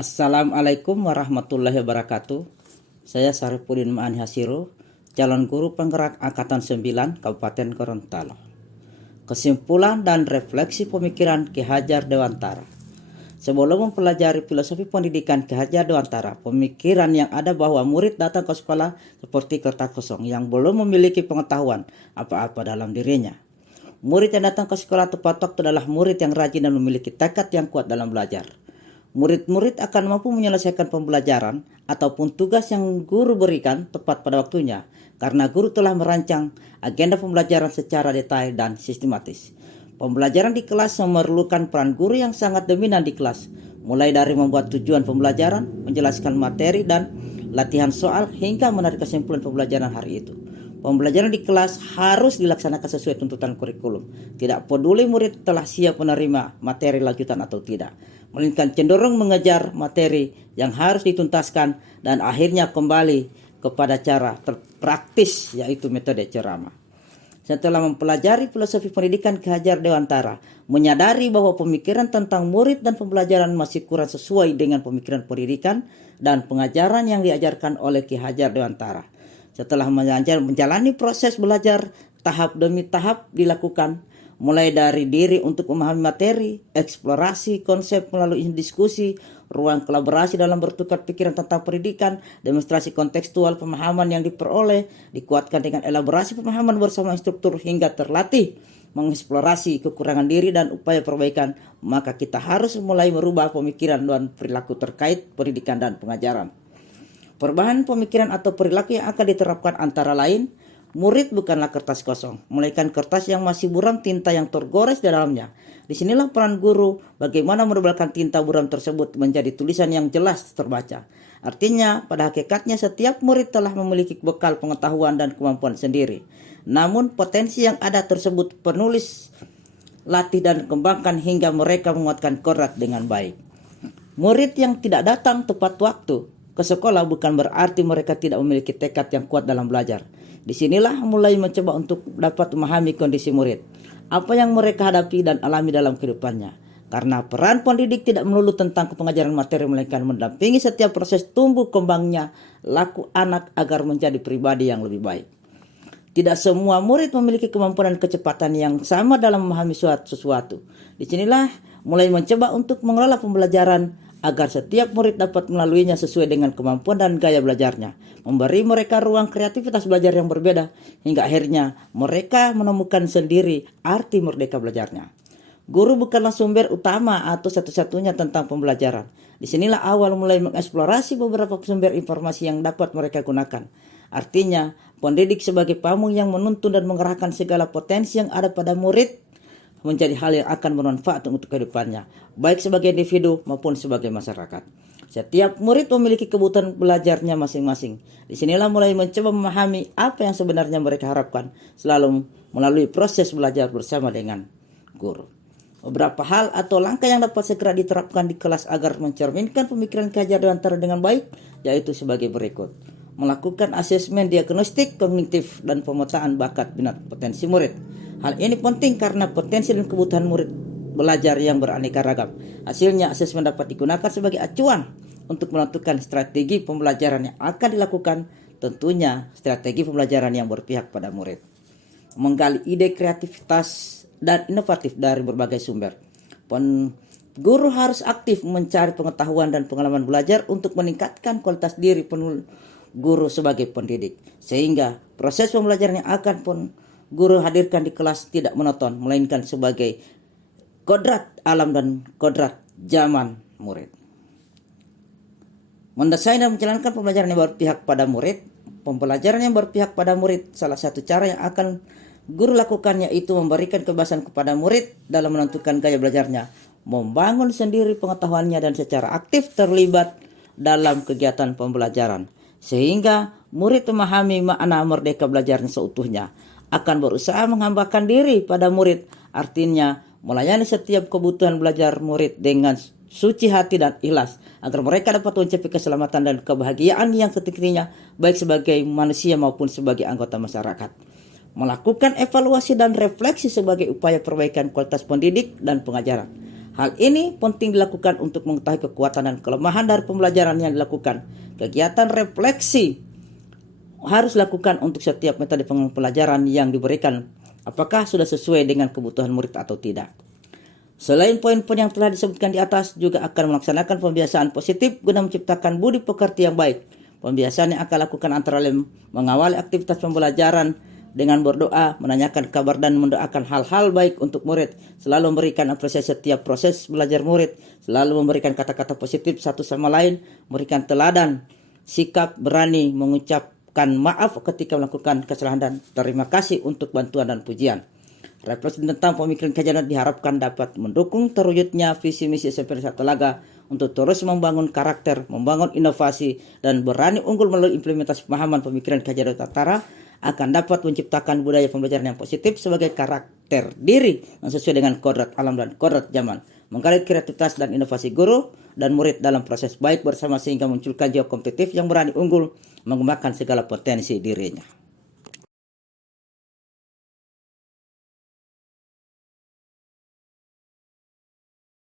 Assalamualaikum warahmatullahi wabarakatuh. Saya Sarifudin Ma'ani Hasiro, calon guru penggerak Angkatan 9 Kabupaten Gorontalo. Kesimpulan dan refleksi pemikiran Ki Hajar Dewantara. Sebelum mempelajari filosofi pendidikan Ki Hajar Dewantara, pemikiran yang ada bahwa murid datang ke sekolah seperti kertas kosong yang belum memiliki pengetahuan apa-apa dalam dirinya. Murid yang datang ke sekolah tepat waktu adalah murid yang rajin dan memiliki tekad yang kuat dalam belajar. Murid-murid akan mampu menyelesaikan pembelajaran ataupun tugas yang guru berikan tepat pada waktunya karena guru telah merancang agenda pembelajaran secara detail dan sistematis. Pembelajaran di kelas memerlukan peran guru yang sangat dominan di kelas, mulai dari membuat tujuan pembelajaran, menjelaskan materi dan latihan soal hingga menarik kesimpulan pembelajaran hari itu. Pembelajaran di kelas harus dilaksanakan sesuai tuntutan kurikulum. Tidak peduli murid telah siap menerima materi lanjutan atau tidak, melainkan cenderung mengejar materi yang harus dituntaskan dan akhirnya kembali kepada cara terpraktis, yaitu metode ceramah. Setelah mempelajari filosofi pendidikan Ki Hajar Dewantara, menyadari bahwa pemikiran tentang murid dan pembelajaran masih kurang sesuai dengan pemikiran pendidikan dan pengajaran yang diajarkan oleh Ki Hajar Dewantara. Setelah menjalani proses belajar tahap demi tahap dilakukan, mulai dari diri untuk memahami materi, eksplorasi konsep melalui diskusi, ruang kolaborasi dalam bertukar pikiran tentang pendidikan, demonstrasi kontekstual pemahaman yang diperoleh, dikuatkan dengan elaborasi pemahaman bersama instruktur hingga terlatih mengeksplorasi kekurangan diri dan upaya perbaikan, maka kita harus mulai merubah pemikiran dan perilaku terkait pendidikan dan pengajaran. Perubahan pemikiran atau perilaku yang akan diterapkan antara lain, murid bukanlah kertas kosong, melainkan kertas yang masih buram tinta yang tergores di dalamnya. Disinilah peran guru bagaimana menebalkan tinta buram tersebut menjadi tulisan yang jelas terbaca. Artinya, pada hakikatnya setiap murid telah memiliki bekal pengetahuan dan kemampuan sendiri. Namun potensi yang ada tersebut penulis latih dan kembangkan hingga mereka menguatkan kodrat dengan baik. Murid yang tidak datang tepat waktu ke sekolah bukan berarti mereka tidak memiliki tekad yang kuat dalam belajar. Disinilah mulai mencoba untuk dapat memahami kondisi murid, apa yang mereka hadapi dan alami dalam kehidupannya. Karena peran pendidik tidak melulu tentang pengajaran materi, melainkan mendampingi setiap proses tumbuh kembangnya laku anak agar menjadi pribadi yang lebih baik. Tidak semua murid memiliki kemampuan dan kecepatan yang sama dalam memahami sesuatu. Disinilah mulai mencoba untuk mengelola pembelajaran agar setiap murid dapat melaluinya sesuai dengan kemampuan dan gaya belajarnya, memberi mereka ruang kreativitas belajar yang berbeda, hingga akhirnya mereka menemukan sendiri arti merdeka belajarnya. Guru bukanlah sumber utama atau satu-satunya tentang pembelajaran. Disinilah awal mulai mengeksplorasi beberapa sumber informasi yang dapat mereka gunakan. Artinya, pendidik sebagai pamung yang menuntun dan mengerahkan segala potensi yang ada pada murid menjadi hal yang akan bermanfaat untuk kehidupannya, baik sebagai individu maupun sebagai masyarakat. Setiap murid memiliki kebutuhan belajarnya masing-masing. Disinilah mulai mencoba memahami apa yang sebenarnya mereka harapkan, selalu melalui proses belajar bersama dengan guru. Beberapa hal atau langkah yang dapat segera diterapkan di kelas agar mencerminkan pemikiran Ki Hajar Dewantara dengan baik, yaitu sebagai berikut. Melakukan asesmen diagnostik kognitif dan pemetaan bakat minat potensi murid. Hal ini penting karena potensi dan kebutuhan murid belajar yang beraneka ragam. Hasilnya, asesmen dapat digunakan sebagai acuan untuk menentukan strategi pembelajaran yang akan dilakukan, tentunya strategi pembelajaran yang berpihak pada murid. Menggali ide kreativitas dan inovatif dari berbagai sumber. Guru harus aktif mencari pengetahuan dan pengalaman belajar untuk meningkatkan kualitas diri guru sebagai pendidik, sehingga proses pembelajaran yang akan guru hadirkan di kelas tidak monoton, melainkan sebagai kodrat alam dan kodrat zaman murid. Mendesain dan menjalankan pembelajaran yang berpihak pada murid. Pembelajaran yang berpihak pada murid, salah satu cara yang akan guru lakukan yaitu memberikan kebebasan kepada murid dalam menentukan gaya belajarnya, membangun sendiri pengetahuannya dan secara aktif terlibat dalam kegiatan pembelajaran, sehingga murid memahami makna merdeka belajarnya seutuhnya, akan berusaha menghambakan diri pada murid, artinya melayani setiap kebutuhan belajar murid dengan suci hati dan ikhlas, agar mereka dapat mencapai keselamatan dan kebahagiaan yang setingginya, baik sebagai manusia maupun sebagai anggota masyarakat. Melakukan evaluasi dan refleksi sebagai upaya perbaikan kualitas pendidik dan pengajaran. Hal ini penting dilakukan untuk mengetahui kekuatan dan kelemahan dari pembelajaran yang dilakukan. Kegiatan refleksi harus dilakukan untuk setiap metode pembelajaran yang diberikan, apakah sudah sesuai dengan kebutuhan murid atau tidak. Selain poin-poin yang telah disebutkan di atas, juga akan melaksanakan pembiasaan positif guna menciptakan budi pekerti yang baik. Pembiasaan yang akan lakukan antara lain mengawali aktivitas pembelajaran dengan berdoa, menanyakan kabar dan mendoakan hal-hal baik untuk murid, selalu memberikan apresiasi setiap proses belajar murid, selalu memberikan kata-kata positif satu sama lain, memberikan teladan, sikap berani mengucapkan maaf ketika melakukan kesalahan dan terima kasih untuk bantuan dan pujian. Refleksi tentang pemikiran kajian diharapkan dapat mendukung terwujudnya visi misi SMP Desa Telaga untuk terus membangun karakter, membangun inovasi, dan berani unggul melalui implementasi pemahaman pemikiran kajian Nusantara, akan dapat menciptakan budaya pembelajaran yang positif sebagai karakter diri yang sesuai dengan kodrat alam dan kodrat zaman, menggali kreativitas dan inovasi guru dan murid dalam proses baik bersama sehingga munculkan jiwa kompetitif yang berani unggul mengembangkan segala potensi dirinya.